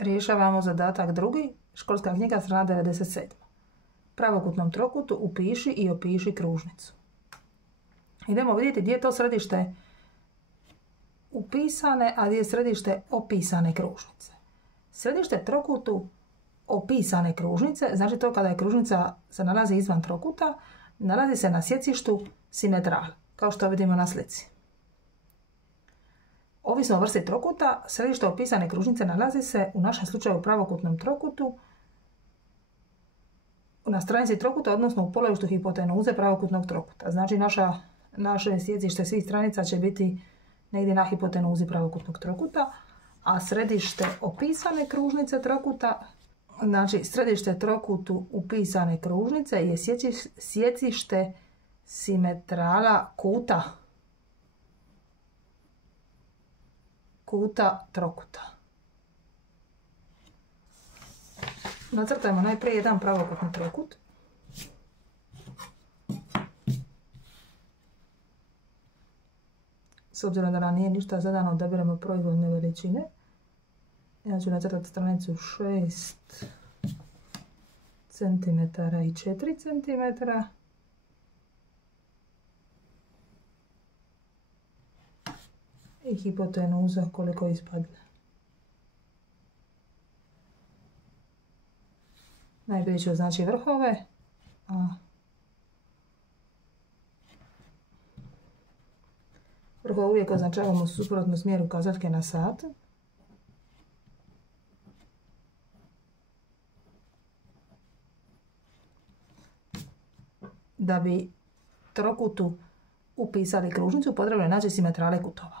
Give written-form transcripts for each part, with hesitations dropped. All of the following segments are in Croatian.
Rješavamo zadatak drugi, školska knjiga, strana 97. Pravokutnom trokutu upiši i opiši kružnicu. Idemo vidjeti gdje je to središte upisane, a gdje je središte opisane kružnice. Središte trokutu opisane kružnice, znači to kada je kružnica se nalazi izvan trokuta, nalazi se na sjecištu simetrala, kao što vidimo na slici. Ovisno o vrsti trokuta, središte opisane kružnice nalazi se u našem slučaju u pravokutnom trokutu na stranici trokuta, odnosno u polovištu hipotenuze pravokutnog trokuta. Znači naše sjecište svih stranica će biti negdje na hipotenuzi pravokutnog trokuta, a središte opisane kružnice trokuta, znači središte trokutu upisane kružnice je sjecište simetrala kuta trokuta. Nacrtajmo najprije jedan pravokutni trokut. S obzirom da nam nije ništa zadano, odabiremo proizvodne veličine. Ja ću nacrtati stranicu 6 cm i 4 cm. I hipotenuza koliko ispadne. Najprije ću znači vrhove, a vrhove uvijek označavamo suprotno smjeru kazaljke na sat. Da bi trokutu upisali kružnicu, potrebno je naći simetrale kutova.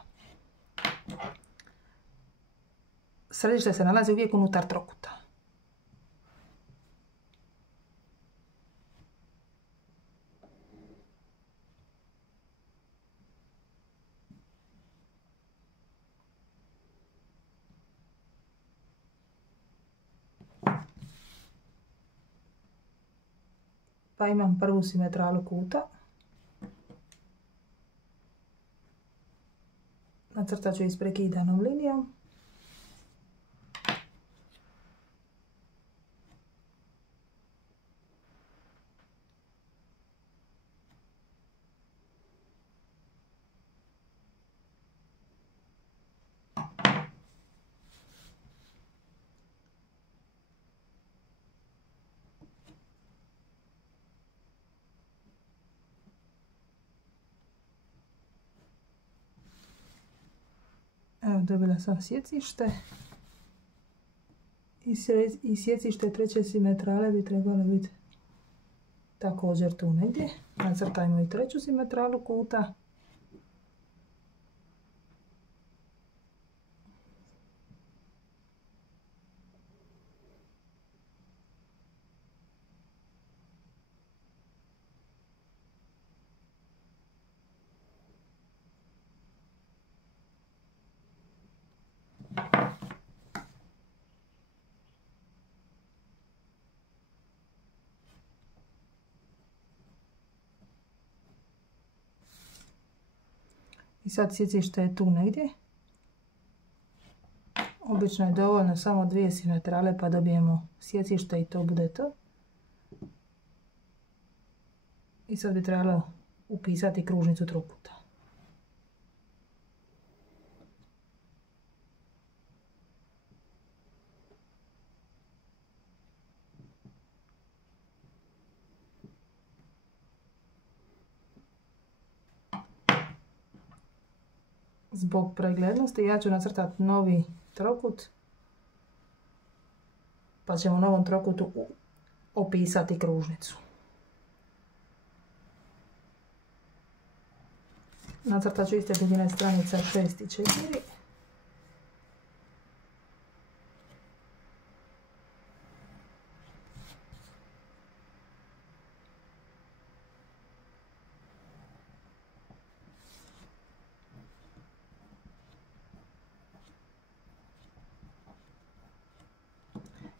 Središte se nalazi uvijek unutar trokuta. Pa imam prvu simetralu kuta. Nacrtat ću isprekidanom linijom. Evo, dobila sam sjecište i sjecište treće simetrale bi trebalo biti također tu negdje. Nacrtajmo i treću simetralu kuta. I sad sjecište je tu negdje. Obično je dovoljno samo dvije simetrale pa dobijemo sjecište i to bude to. I sad bi trebalo upisati kružnicu trokuta. Zbog preglednosti ja ću nacrtati novi trokut, pa ćemo u novom trokutu opisati kružnicu. Nacrtat ću iste duljine stranica 6 i 4.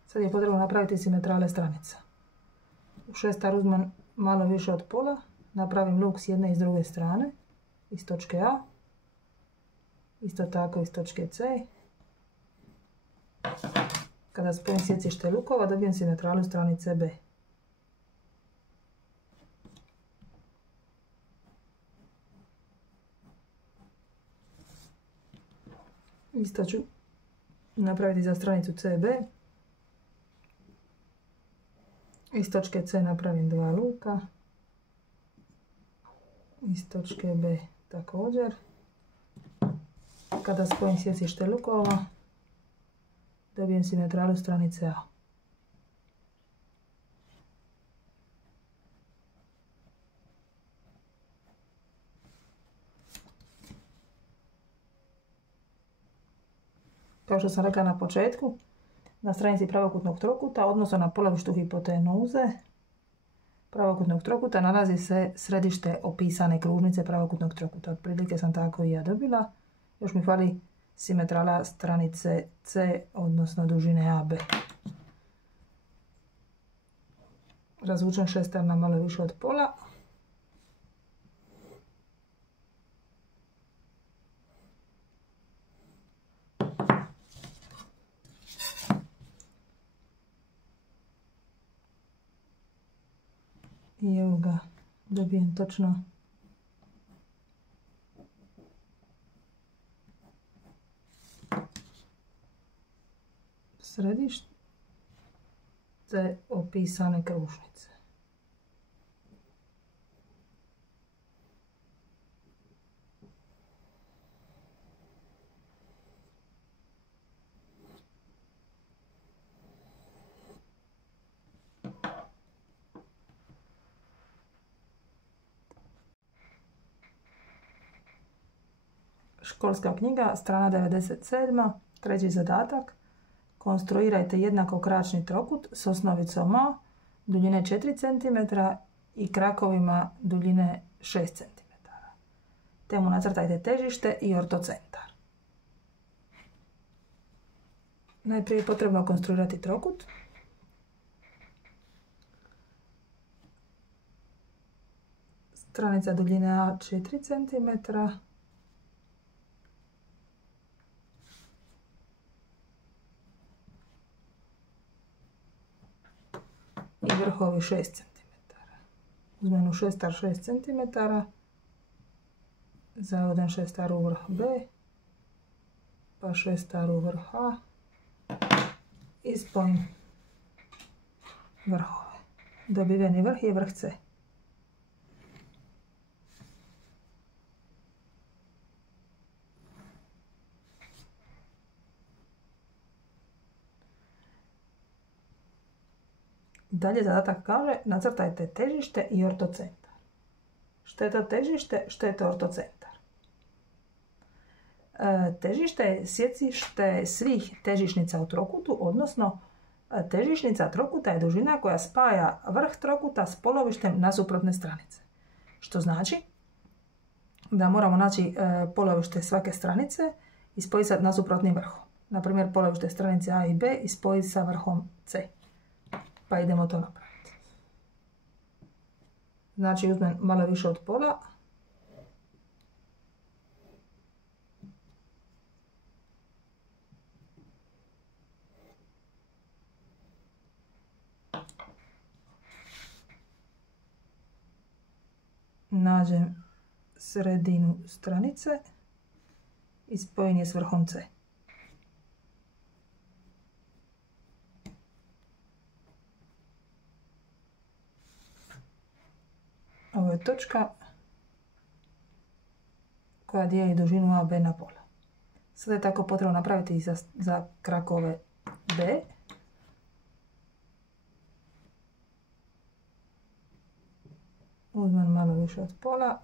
Sad je potrebno napraviti simetrale stranica. U šestar uzmem malo više od pola, napravim luk s jedne i s druge strane, iz točke A, isto tako iz točke C. Kada spojim sjecište lukova, dobijem simetralu stranice B. Isto ću napraviti za stranicu CB. Iz točke C napravim dva luka. Iz točke B također. Kada spojim sjecište lukova, dobijem simetralu stranice A. Kao što sam rekla na početku, na stranici pravokutnog trokuta, odnosno na polavištu hipotenuze pravokutnog trokuta, nalazi se središte opisane kružnice pravokutnog trokuta. Otprilike sam tako i ja dobila. Još mi fali simetrala stranice C, odnosno dužine AB. Razvučem šestar na malo više od pola. I evo ga, dobijem točno središte opisane kružnice. Školska knjiga, strana 97. Treći zadatak. Konstruirajte jednakokračni trokut s osnovicom A duljine 4 cm i krakovima duljine 6 cm. Te mu nacrtajte težište i ortocentar. Najprije je potrebno konstruirati trokut. Stranica duljine A 4 cm. I vrhovi 6 cm. Uzmem u šestar 6 cm. Zavodem šestar u vrh B. Pa šestar u vrh A. I spojim vrhove. Dobiveni vrh je vrh C. Dalje zadatak kaže nacrtajte težište i ortocentar. Što je to težište, što je to ortocentar? Težište je sjecište svih težišnica u trokutu, odnosno težišnica trokuta je dužina koja spaja vrh trokuta s polovištem na suprotne stranice. Što znači da moramo naći polovište svake stranice i spojiti na suprotnim vrhom. Naprimjer, polovište stranice A i B i spojiti sa vrhom C. Pa idemo to napraviti. Znači uzmem malo više od pola. Nađem sredinu stranice i spojim je s vrhom C. Ovo je točka koja dijeli dužinu AB na pola. Sada je tako potrebno napraviti i za krakove B. Uzmem malo više od pola.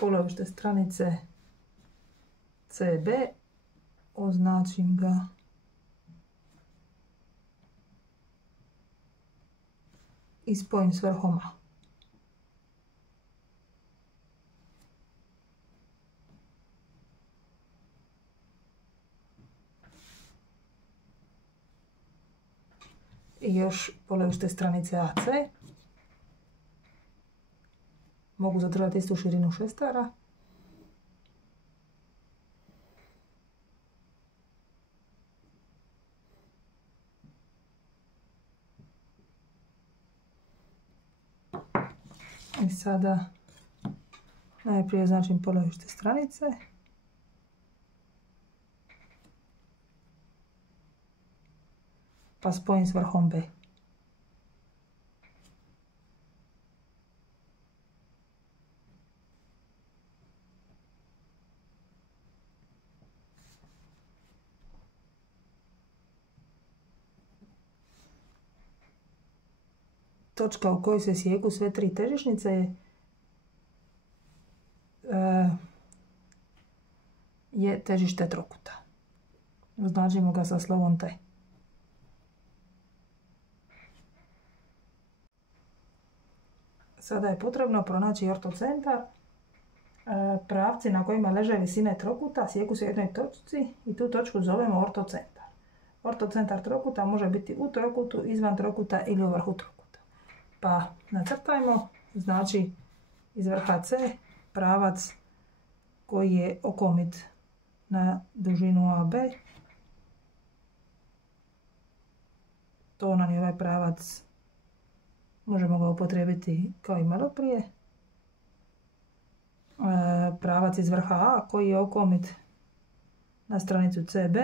Polovište stranice CB, označim ga i spojim s vrhom A. I još polovište stranice AC. mogu zadržati istu širinu šestara. I sada najprije označim polazište stranice. Pa spojim s vrhom B. Točka u kojoj se sjeku sve tri težišnice je težište trokuta. Označimo ga sa slovom T. Sada je potrebno pronaći ortocentar. Pravci na kojima leže visine trokuta sjeku se u jednoj točci i tu točku zovemo ortocentar. Ortocentar trokuta može biti u trokutu, izvan trokuta ili u vrhu trokuta. Pa nacrtajmo, znači iz vrha C pravac koji je okomit na dužinu AB. To nam je ovaj pravac, možemo ga upotrijebiti kao i malo prije. Pravac iz vrha A koji je okomit na stranicu CB.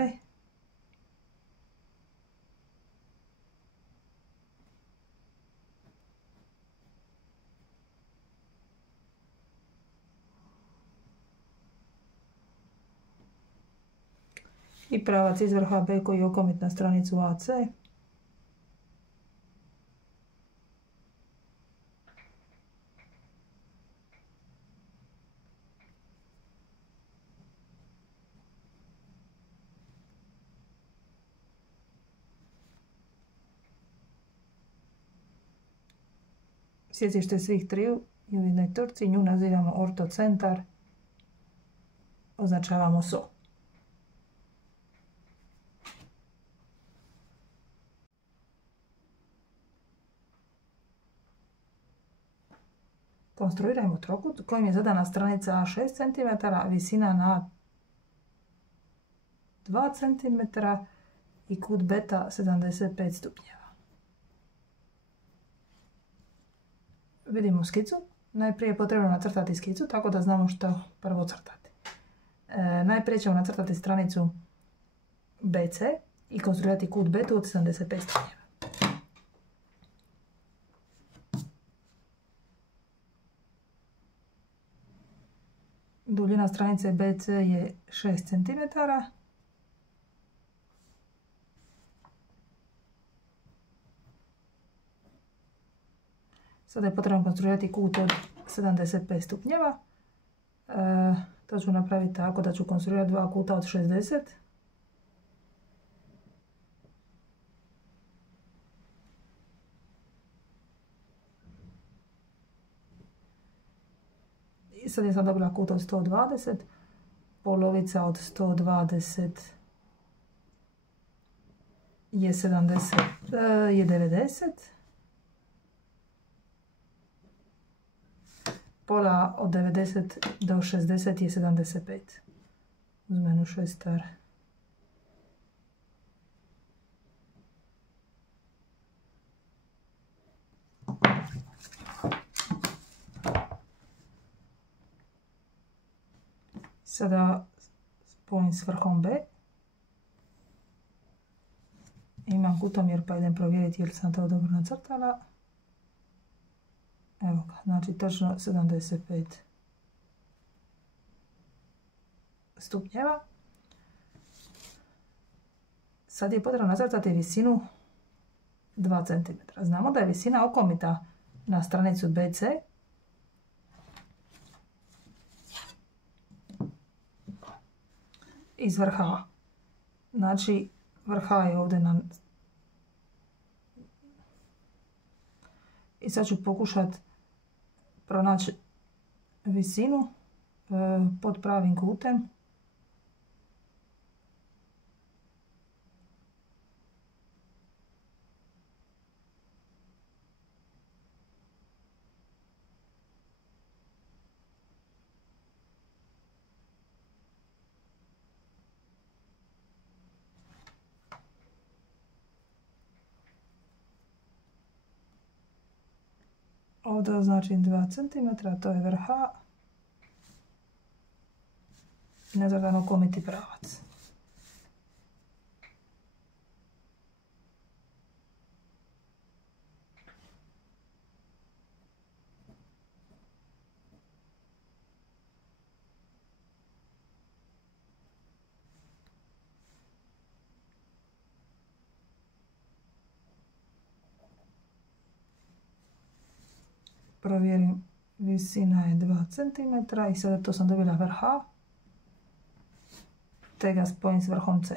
I pravac iz vrha B koji je okomit na stranicu AC. Sjecište svih triju i u jednoj točci, nju nazivamo ortocentar, označavamo SO. Konstruirajmo trokut kojim je zadana stranica 6 cm, visina na 2 cm i kut beta 75 stupnjeva. Vidimo skicu. Najprije je potrebno nacrtati skicu tako da znamo što prvo crtati. Najprije ćemo nacrtati stranicu BC i konstruirati kut betu od 75 stupnjeva. Duljina stranice BC je 6 cm. Sada je potrebno konstruirati kut od 75 stupnjeva. To ću napraviti tako da ću konstruirati dva kuta od 60. I sad sam dobila kut od 120. Polovica od 120 je 90. Pola od 90 do 60 je 75. Uzmemo šestar. Sada spojim s vrhom B. Imam kutomjer pa idem provjeriti jel sam to dobro nacrtala. Evo ga, znači točno 75 stupnjeva. Sad je potrebno nacrtati visinu 2 cm. Znamo da je visina okomita na stranicu BC iz vrha A. Znači vrh A je ovdje na... I sad ću pokušati pronaći visinu pod pravim kutem. ovdje označim 2 cm, to je vrh A. I nezadano komiti pravac. Provjerim, visina je 2 cm i sada to sam dobila vrh A, te ga spojim s vrhom C.